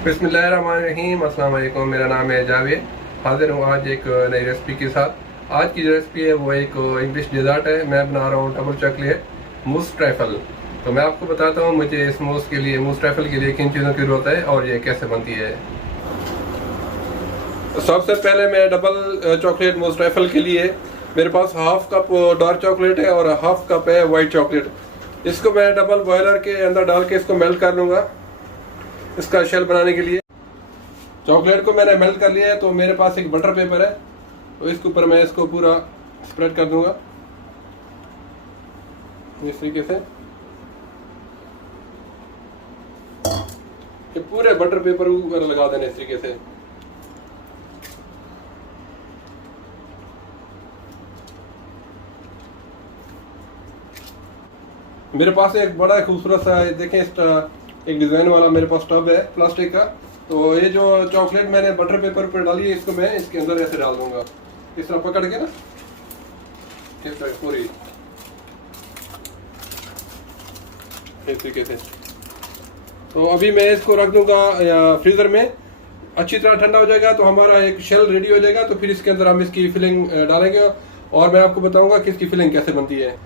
बिस्मिल्लाहिर्रहमानिर्रहीम, अस्सलाम वालेकुम। मेरा नाम है जावेद। हाजिर हूँ आज एक नई रेसिपी के साथ। आज की जो रेसिपी है वो एक इंग्लिश डिज़र्ट है। मैं बना रहा हूँ डबल चॉकलेट मूस ट्रैफल। तो मैं आपको बताता हूँ मुझे इस मूस ट्रैफल के लिए किन चीज़ों की ज़रूरत है और ये कैसे बनती है। तो सबसे पहले मैं डबल चॉकलेट मूस ट्रैफल के लिए मेरे पास हाफ कप डार्क चॉकलेट है और हाफ कप है वाइट चॉकलेट। इसको मैं डबल बॉयलर के अंदर डाल के इसको मेल्ट कर लूँगा इसका शेल बनाने के लिए। चॉकलेट को मैंने मेल्ट कर लिया है, तो मेरे पास एक बटर पेपर है, तो इसके ऊपर मैं इसको पूरा स्प्रेड कर दूंगा इस तरीके से। ये पूरे बटर पेपर ऊपर लगा देना इस तरीके से। मेरे पास एक बड़ा खूबसूरत सा देखें एक डिजाइन वाला मेरे पास टब है प्लास्टिक का। तो ये जो चॉकलेट मैंने बटर पेपर पर डाली है इसको मैं इसके अंदर ऐसे डाल दूंगा इस तरह पकड़ के ना, इस तरह पूरी इस तरीके से। तो अभी मैं इसको रख दूंगा फ्रीजर में। अच्छी तरह ठंडा हो जाएगा तो हमारा एक शेल रेडी हो जाएगा। तो फिर इसके अंदर हम इसकी फिलिंग डालेंगे और मैं आपको बताऊंगा कि इसकी फिलिंग कैसे बनती है।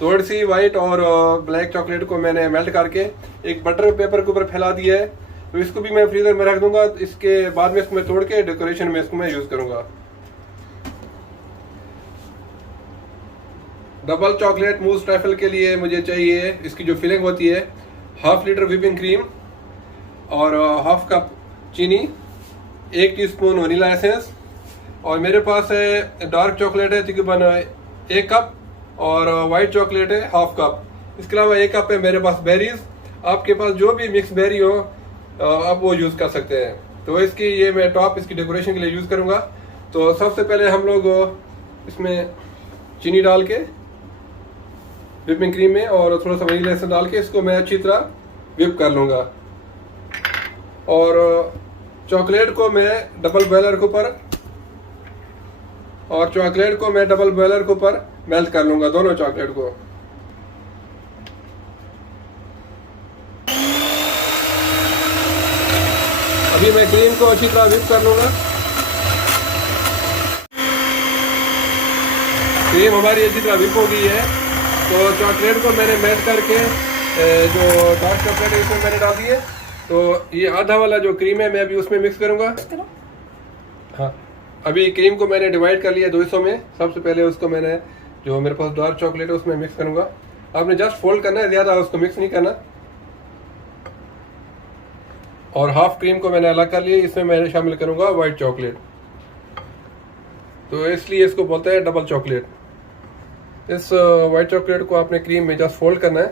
थोड़ी सी वाइट और ब्लैक चॉकलेट को मैंने मेल्ट करके एक बटर पेपर के ऊपर फैला दिया है। तो इसको भी मैं फ्रीजर में रख दूंगा। इसके बाद में इसको मैं तोड़ के डेकोरेशन में इसको मैं यूज करूंगा। डबल चॉकलेट मूस ट्रैफल के लिए मुझे चाहिए, इसकी जो फिलिंग होती है, हाफ लीटर व्हिपिंग क्रीम और हाफ कप चीनी, 1 टीस्पून वनीला एसेंस, और मेरे पास है डार्क चॉकलेट है तकरीबन 1 कप और वाइट चॉकलेट है हाफ कप। इसके अलावा 1 कप है मेरे पास बेरीज। आपके पास जो भी मिक्स बेरी हो आप वो यूज़ कर सकते हैं। तो इसकी ये मैं टॉप इसकी डेकोरेशन के लिए यूज़ करूँगा। तो सबसे पहले हम लोग इसमें चीनी डाल के व्हिपिंग क्रीम में और थोड़ा सा वनीला एसेंस डाल के इसको मैं अच्छी तरह व्हिप कर लूँगा। और चॉकलेट को मैं डबल बॉयलर के ऊपर मेल्ट कर लूँगा दोनों चॉकलेट को। अभी मैं क्रीम को अच्छी तरह व्हिप कर लूँगा। क्रीम हमारी अच्छी तरह व्हिप हो गई है। तो चॉकलेट को मैंने मेल्ट करके जो डार्क चॉकलेट है इसमें मैंने डाल दी है। तो ये आधा वाला जो क्रीम है मैं अभी उसमें मिक्स करूँगा। हाँ, अभी क्रीम को मैंने डिवाइड कर लिया 2 हिस्सों में। सबसे पहले उसको मैंने जो मेरे पास डार्क चॉकलेट है उसमें मिक्स करूँगा। आपने जस्ट फोल्ड करना है, ज़्यादा उसको मिक्स नहीं करना। और हाफ क्रीम को मैंने अलग कर लिया, इसमें मैं शामिल करूँगा वाइट चॉकलेट। तो इसलिए इसको बोलते हैं डबल चॉकलेट। इस वाइट चॉकलेट को आपने क्रीम में जस्ट फोल्ड करना है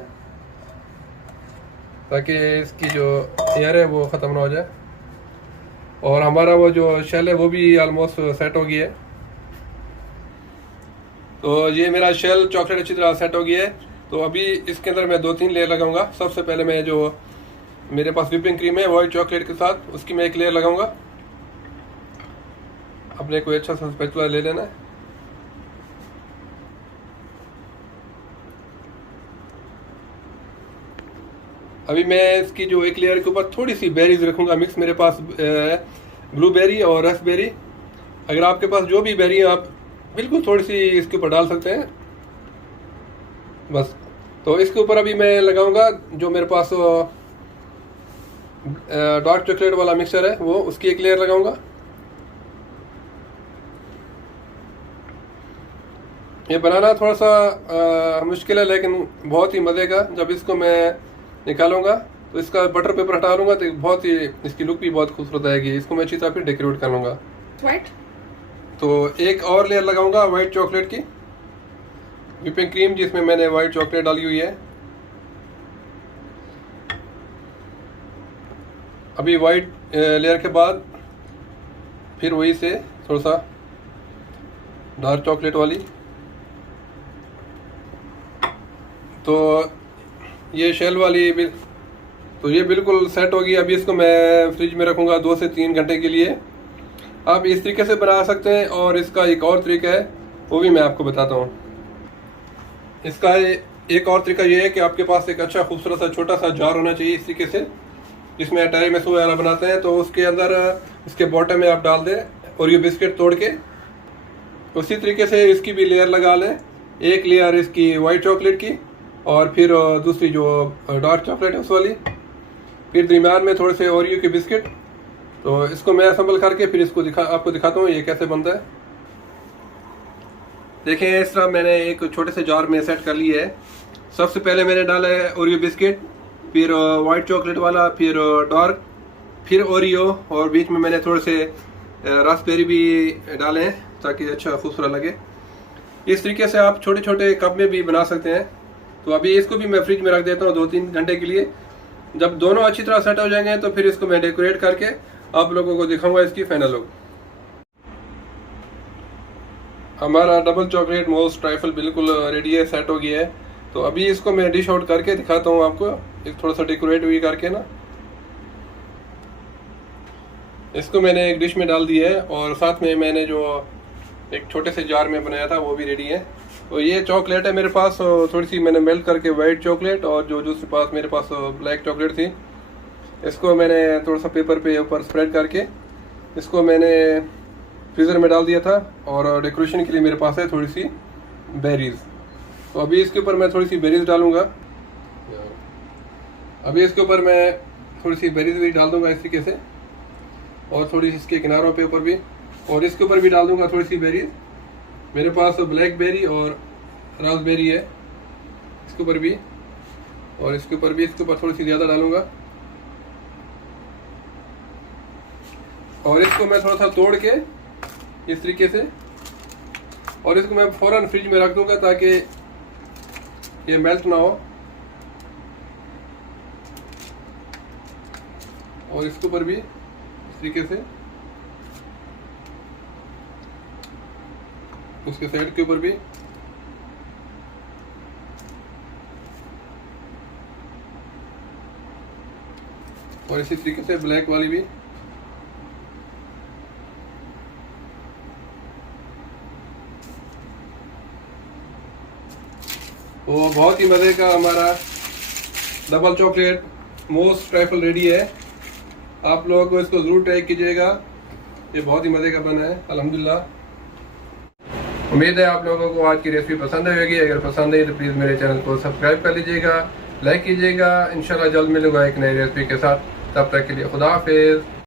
ताकि इसकी जो एयर है वो ख़त्म ना हो जाए। और हमारा वो जो शेल है वो भी ऑलमोस्ट सेट हो गया है। तो ये मेरा शेल चॉकलेट अच्छी तरह सेट हो गया है। तो अभी इसके अंदर मैं 2-3 लेयर लगाऊंगा। सबसे पहले मैं जो मेरे पास व्हिपिंग क्रीम है वाइट चॉकलेट के साथ उसकी मैं एक लेयर लगाऊंगा। अपने कोई अच्छा सा स्पैचुला ले लेना है। अभी मैं इसकी जो एक लेयर के ऊपर थोड़ी सी बेरीज रखूंगा मिक्स। मेरे पास ब्लूबेरी और रसबेरी, अगर आपके पास जो भी बेरी है आप बिल्कुल थोड़ी सी इसके ऊपर डाल सकते हैं बस। तो इसके ऊपर अभी मैं लगाऊंगा जो मेरे पास डार्क चॉकलेट वाला मिक्सचर है वो, उसकी एक लेयर लगाऊंगा। ये बनाना थोड़ा सा मुश्किल है लेकिन बहुत ही मज़े का। जब इसको मैं निकालूंगा तो इसका बटर पेपर हटा लूंगा तो बहुत ही इसकी लुक भी बहुत खूबसूरत आएगी। इसको मैं अच्छी तरह फिर डेकोरेट कर लूंगा। वाइट तो एक और लेयर लगाऊंगा वाइट चॉकलेट की व्हिपिंग क्रीम जिसमें मैंने वाइट चॉकलेट डाली हुई है। अभी वाइट लेयर के बाद फिर वही से थोड़ा सा डार्क चॉकलेट वाली। तो ये शेल वाली भी तो ये बिल्कुल सेट होगी। अभी इसको मैं फ्रिज में रखूँगा 2 से 3 घंटे के लिए। आप इस तरीके से बना सकते हैं और इसका एक और तरीका है वो भी मैं आपको बताता हूँ। इसका एक और तरीका ये है कि आपके पास एक अच्छा खूबसूरत सा छोटा सा जार होना चाहिए इस तरीके से। जिसमें टाइरामिसू वगैरह बनाते हैं, तो उसके अंदर इसके बॉटम में आप डाल दें ओरियो बिस्किट तोड़ के। उसी तरीके से इसकी भी लेयर लगा लें, एक लेयर इसकी वाइट चॉकलेट की और फिर दूसरी जो डार्क चॉकलेट है उस वाली, फिर दरमियान में थोड़े से ओरियो के बिस्किट। तो इसको मैं असम्बल करके फिर इसको आपको दिखाता हूँ ये कैसे बनता है। देखें, इस तरह मैंने एक छोटे से जार में सेट कर लिया है। सबसे पहले मैंने डाला है ओरियो बिस्किट, फिर वाइट चॉकलेट वाला, फिर डार्क, फिर ओरियो, और बीच में मैंने थोड़े से रास्पबेरी भी डाले हैं ताकि अच्छा खूबसूरत लगे। इस तरीके से आप छोटे छोटे कप में भी बना सकते हैं। तो अभी इसको भी मैं फ्रिज में रख देता हूँ 2-3 घंटे के लिए। जब दोनों अच्छी तरह सेट हो जाएंगे तो फिर इसको मैं डेकोरेट करके आप लोगों को दिखाऊंगा इसकी फाइनल लुक। हमारा डबल चॉकलेट मोस्ट ट्राइफल बिल्कुल रेडी है, सेट हो गया है। तो अभी इसको मैं डिश आउट करके दिखाता हूँ आपको, एक थोड़ा सा डेकोरेट भी करके ना। इसको मैंने एक डिश में डाल दिया है और साथ में मैंने जो एक छोटे से जार में बनाया था वो भी रेडी है। तो ये चॉकलेट है मेरे पास, थोड़ी सी मैंने मेल्ट करके वाइट चॉकलेट, और जो दूसरे पास मेरे पास ब्लैक चॉकलेट थी, इसको मैंने थोड़ा सा पेपर पे ऊपर स्प्रेड करके इसको मैंने फ्रीज़र में डाल दिया था। और डेकोरेशन के लिए मेरे पास है थोड़ी सी बेरीज। तो अभी इसके ऊपर मैं थोड़ी सी बेरीज डालूंगा। अभी इसके ऊपर मैं थोड़ी सी बेरीज भी डाल दूंगा इस तरीके से, और थोड़ी सी इसके किनारों पे ऊपर भी, और इसके ऊपर भी डाल दूंगा थोड़ी सी बेरीज। मेरे पास ब्लैक बेरी और रास्पबेरी है, इसके ऊपर भी, और इसके ऊपर भी, इसके ऊपर थोड़ी सी ज़्यादा डालूंगा। और इसको मैं थोड़ा सा तोड़ के इस तरीके से, और इसको मैं फ़ौरन फ्रिज में रख दूंगा ताकि ये मेल्ट ना हो। और इसके ऊपर भी इस तरीके से, उसके साइड के ऊपर भी, और इसी तरीके से ब्लैक वाली भी। तो बहुत ही मज़े का हमारा double chocolate most trifle ready है। आप लोगों को इसको ज़रूर ट्राई कीजिएगा, ये बहुत ही मज़े का बना है अल्हम्दुलिल्लाह। उम्मीद है आप लोगों को आज की रेसिपी पसंद आई होगी। अगर पसंद आई तो प्लीज़ मेरे चैनल को सब्सक्राइब कर लीजिएगा, लाइक कीजिएगा। इंशाल्लाह जल्द मिलूंगा एक नई रेसिपी के साथ। तब तक के लिए खुदा हाफिज़।